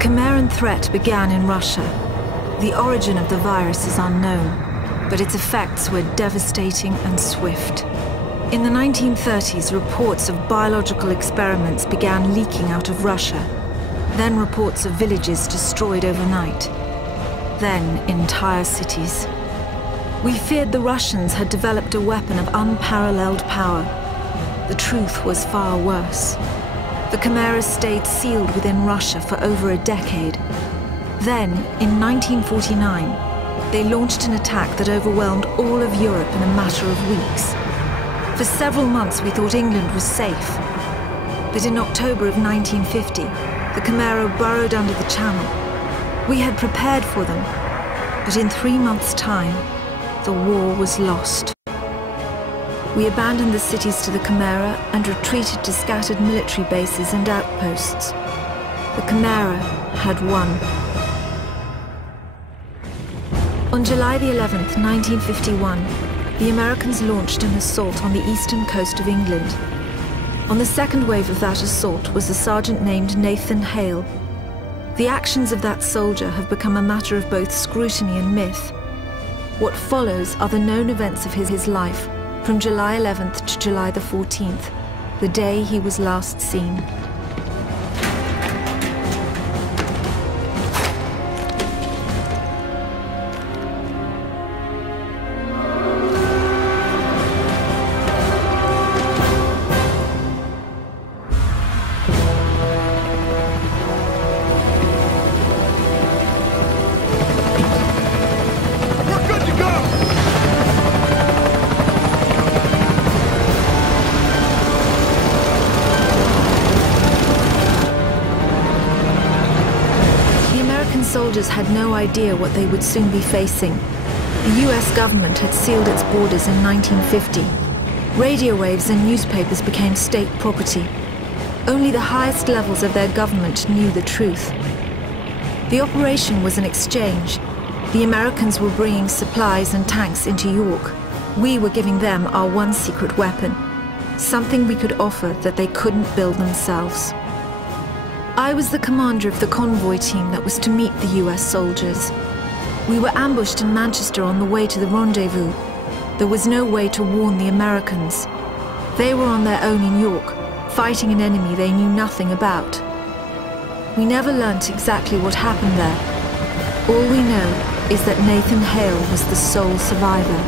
Chimeran threat began in Russia. The origin of the virus is unknown, but its effects were devastating and swift. In the 1930s, reports of biological experiments began leaking out of Russia. Then reports of villages destroyed overnight. Then entire cities. We feared the Russians had developed a weapon of unparalleled power. The truth was far worse. The chimeras stayed sealed within Russia for over a decade. Then, in 1949, they launched an attack that overwhelmed all of Europe in a matter of weeks. For several months we thought England was safe. But in October of 1950, the Chimera burrowed under the Channel. We had prepared for them, but in 3 months' time, the war was lost. We abandoned the cities to the Chimera and retreated to scattered military bases and outposts. The Chimera had won. On July the 11th, 1951, the Americans launched an assault on the eastern coast of England. On the second wave of that assault was a sergeant named Nathan Hale. The actions of that soldier have become a matter of both scrutiny and myth. What follows are the known events of his life, from July 11th to July the 14th, the day he was last seen. Soldiers had no idea what they would soon be facing. The US government had sealed its borders in 1950. Radio waves and newspapers became state property. Only the highest levels of their government knew the truth. The operation was an exchange. The Americans were bringing supplies and tanks into York. We were giving them our one secret weapon, something we could offer that they couldn't build themselves. I was the commander of the convoy team that was to meet the US soldiers. We were ambushed in Manchester on the way to the rendezvous. There was no way to warn the Americans. They were on their own in York, fighting an enemy they knew nothing about. We never learnt exactly what happened there. All we know is that Nathan Hale was the sole survivor.